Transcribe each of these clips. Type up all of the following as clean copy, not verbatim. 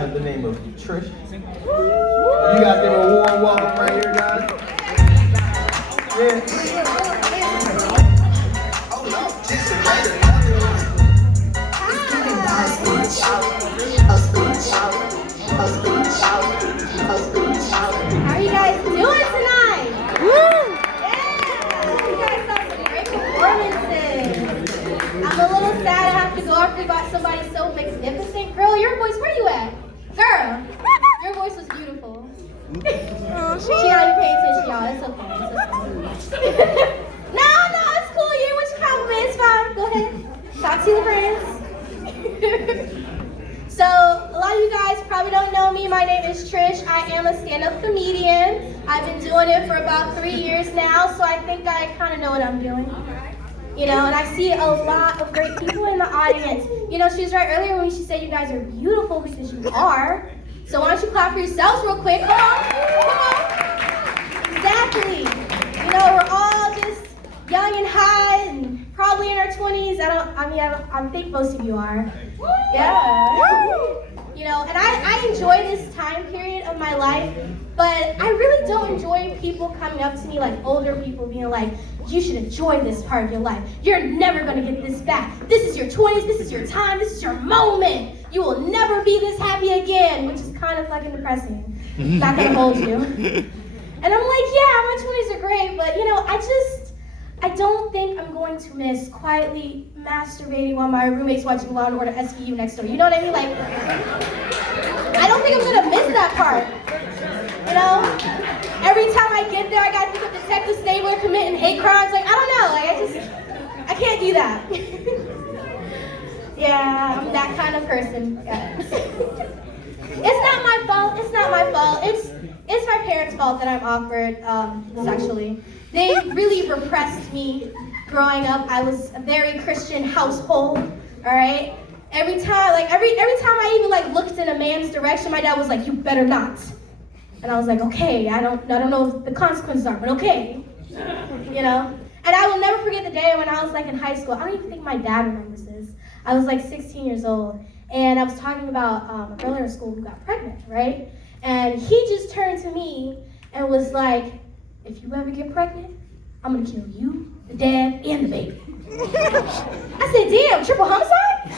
by the name of Trish. You guys give her a warm welcome right here, guys. Yeah. How are you guys doing tonight? Yeah! You guys saw some great performances. I'm a little sad I have to go after about somebody so magnificent. Girl, your voice, where you at? Girl, your voice was beautiful. She not even paying attention, y'all. It's okay. It's okay. No, it's cool. You ain't with your compliment. It's fine. Go ahead. Talk to your friends. So, a lot of you guys probably don't know me. My name is Trish. I am a stand-up comedian. I've been doing it for about 3 years now, so I think I kind of know what I'm doing. You know, and I see a lot of great people in the audience. You know, she was right earlier when she said you guys are beautiful because you are. So why don't you clap for yourselves real quick? Come on. Exactly. You know, we're all just young and high and probably in our 20s. I think most of you are. Yeah. You know, and I enjoy this time period of my life, but I really don't enjoy people coming up to me, like older people being like, you should enjoy this part of your life. You're never gonna get this back. This is your 20s, this is your time, this is your moment. You will never be this happy again, which is kind of fucking depressing. Not gonna hold you. And I'm like, yeah, my 20s are great, but you know, I don't think I'm going to miss quietly masturbating while my roommate's watching Law & Order SVU next door. You know what I mean? Like, I don't think I'm gonna miss that part. You know? Every time I get there, I gotta think of Detective Stabler committing hate crimes. Like, I don't know. Like, I can't do that. Yeah, I'm that kind of person, guys. It's not my fault. It's not my fault. It's my parents' fault that I'm awkward sexually. They really repressed me growing up. I was a very Christian household, all right? Every time I even like looked in a man's direction, my dad was like, "You better not." And I was like, "Okay, I don't know what the consequences are, but okay." You know? And I will never forget the day when I was like in high school. I don't even think my dad remembers this. I was like 16 years old, and I was talking about a girl in our school who got pregnant, right? And he just turned to me and was like, "If you ever get pregnant, I'm gonna kill you, the dad, and the baby." I said, "Damn, triple homicide?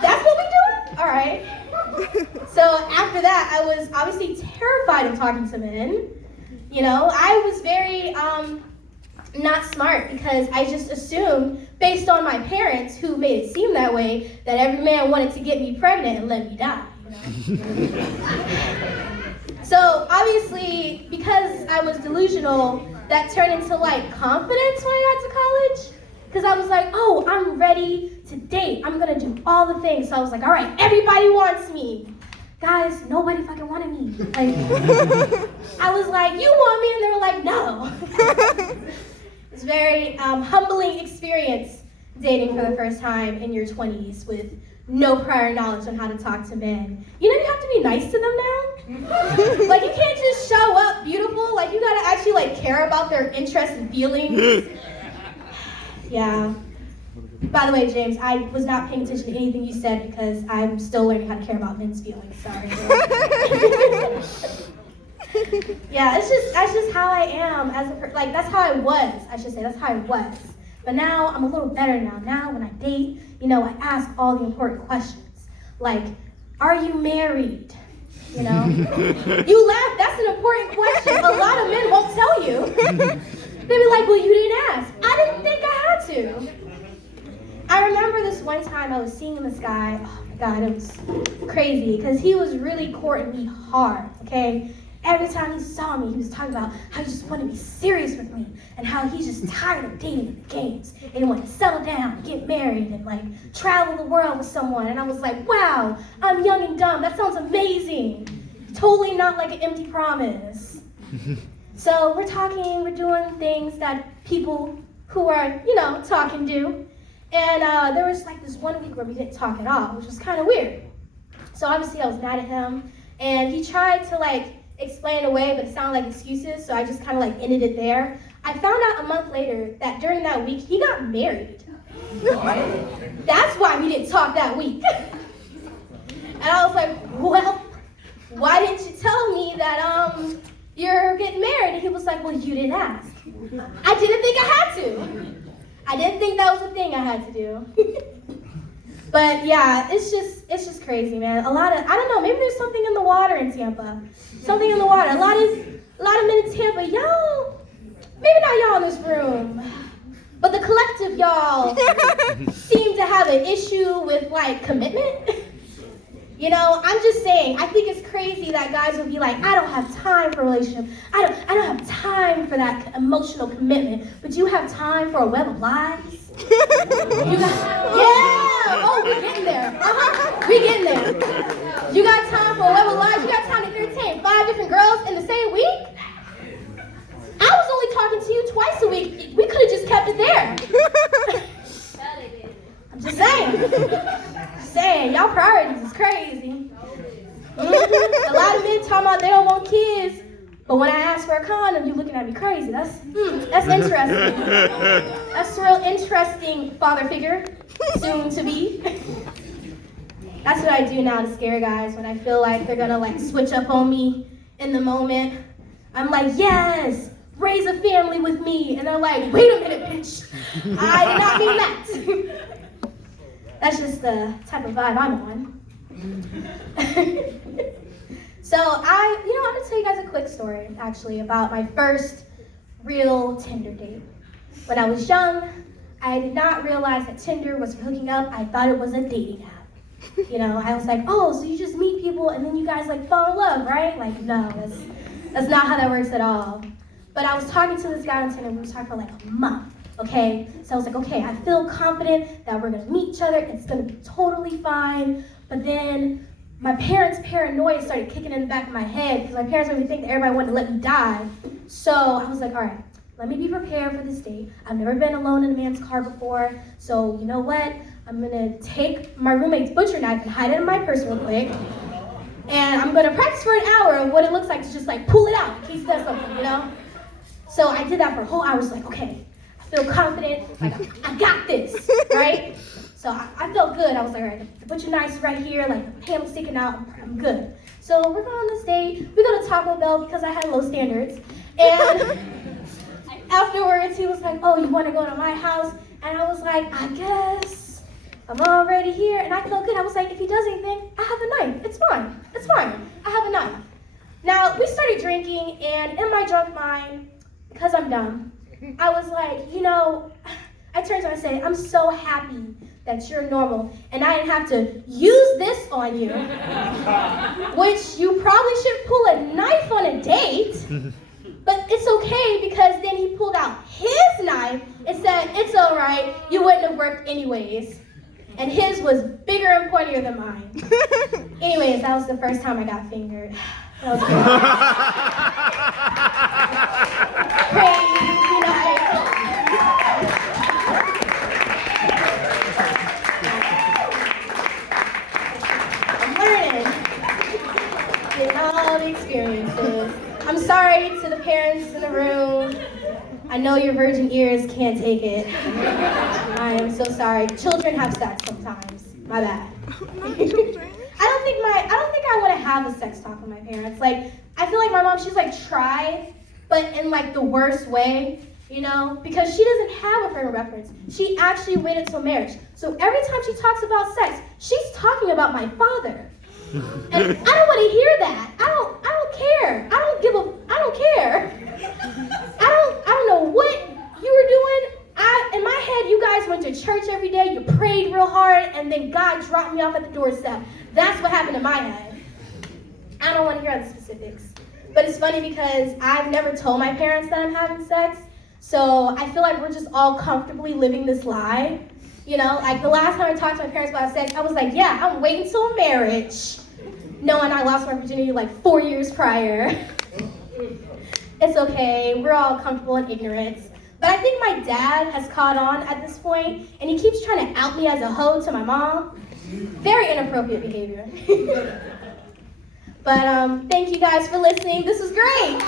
That's what we doing? All right." So after that, I was obviously terrified of talking to men. You know, I was very not smart because I just assumed, based on my parents who made it seem that way, that every man wanted to get me pregnant and let me die. You know? So obviously, because I was delusional, that turned into like confidence when I got to college. Because I was like, oh, I'm ready to date. I'm gonna do all the things. So I was like, all right, everybody wants me. Guys, nobody fucking wanted me. Like, I was like, you want me? And they were like, no. It's a very humbling experience dating for the first time in your 20s with no prior knowledge on how to talk to men. You know, you have to be nice to them now. Like, you can't just show up beautiful. Like, you gotta actually like care about their interests and feelings. Yeah. By the way, James, I was not paying attention to anything you said because I'm still learning how to care about men's feelings. Sorry. Yeah, that's just how I am as a like that's how I was. I should say that's how I was. But now I'm a little better now. Now when I date, you know, I ask all the important questions. Like, are you married? You know? You laugh, that's an important question. A lot of men won't tell you. They'll be like, well, you didn't ask. I didn't think I had to. I remember this one time I was seeing this guy. Oh my God, it was crazy because he was really courting me hard, okay? Every time he saw me, he was talking about how he just wanted to be serious with me and how he's just tired of dating the games and he wanted to settle down, get married, and like travel the world with someone. And I was like, wow, I'm young and dumb. That sounds amazing. Totally not like an empty promise. So we're talking, we're doing things that people who are, you know, talking do. And there was like this one week where we didn't talk at all, which was kind of weird. So obviously I was mad at him, and he tried to like explain it away, but it sounded like excuses, so I just kind of like ended it there. I found out a month later that during that week, he got married. That's why we didn't talk that week. And I was like, like, well, you didn't ask. I didn't think I had to. I didn't think that was a thing I had to do. But yeah, it's just crazy, man. I don't know, maybe there's something in the water in Tampa. Something in the water. A lot of men in Tampa, y'all, maybe not y'all in this room, but the collective y'all seem to have an issue with like commitment. You know, I'm just saying, I think it's crazy that guys would be like, I don't have time for a relationship. I don't have time for that emotional commitment. But you have time for a web of lies? Oh, we're getting there. We're getting there. You got time for a web of lies? You got time to entertain 5 different girls in the same week? I was only talking to you twice a week. We could have just kept it there. I'm just saying, y'all priorities is crazy. A lot of men talking about they don't want kids, but when I ask for a condom, you looking at me crazy. That's interesting. That's a real interesting father figure, soon to be. That's what I do now to scare guys when I feel like they're gonna like switch up on me in the moment. I'm like, yes, raise a family with me. And they're like, wait a minute, bitch. I did not mean that. That's just the type of vibe I'm on. So I'm gonna tell you guys a quick story, actually, about my first real Tinder date. When I was young, I did not realize that Tinder was for hooking up. I thought it was a dating app. You know, I was like, oh, so you just meet people and then you guys like fall in love, right? Like, no, that's not how that works at all. But I was talking to this guy on Tinder, we were talking for like a month. Okay, so I was like, okay, I feel confident that we're gonna meet each other, it's gonna be totally fine. But then my parents' paranoia started kicking in the back of my head because my parents made me think that everybody wanted to let me die. So I was like, all right, let me be prepared for this date. I've never been alone in a man's car before, so you know what? I'm gonna take my roommate's butcher knife and hide it in my purse real quick. And I'm gonna practice for an hour of what it looks like to just like pull it out in case he does something, you know? So I did that for a whole hour. I was like, okay, I feel confident, like I got this, right? So I felt good. I was like, all right, the butcher knife's right here, like the handle's sticking out, I'm good. So we're going on this date. We go to Taco Bell because I had low standards. And afterwards, he was like, oh, you want to go to my house? And I was like, I guess I'm already here. And I felt good. I was like, if he does anything, I have a knife. It's fine. It's fine. I have a knife. Now, we started drinking, and in my drunk mind, because I'm dumb, I was like, you know, I turned to him and said, I'm so happy that you're normal, and I didn't have to use this on you, which you probably should pull a knife on a date, but it's okay because then he pulled out his knife and said, it's all right, you wouldn't have worked anyways. And his was bigger and pointier than mine. Anyways, that was the first time I got fingered. That was crazy night. Getting all the experiences. I'm sorry to the parents in the room. I know your virgin ears can't take it. I am so sorry. Children have sex sometimes. My bad. I don't think I want to have a sex talk with my parents. Like, I feel like my mom, she's like tried, but in like the worst way, you know, because she doesn't have a frame of reference. She actually waited till marriage. So every time she talks about sex, she's talking about my father. And I don't want to hear that. I don't care. I don't care. I don't know what you were doing. In my head, you guys went to church every day, you prayed real hard, and then God dropped me off at the doorstep. That's what happened in my head. I don't want to hear the specifics. But it's funny because I've never told my parents that I'm having sex, so I feel like we're just all comfortably living this lie. You know, like the last time I talked to my parents about sex, I was like, yeah, I'm waiting till marriage, knowing I lost my virginity like 4 years prior. It's okay, we're all comfortable in ignorance. But I think my dad has caught on at this point, and he keeps trying to out me as a hoe to my mom. Very inappropriate behavior. But thank you guys for listening. This was great.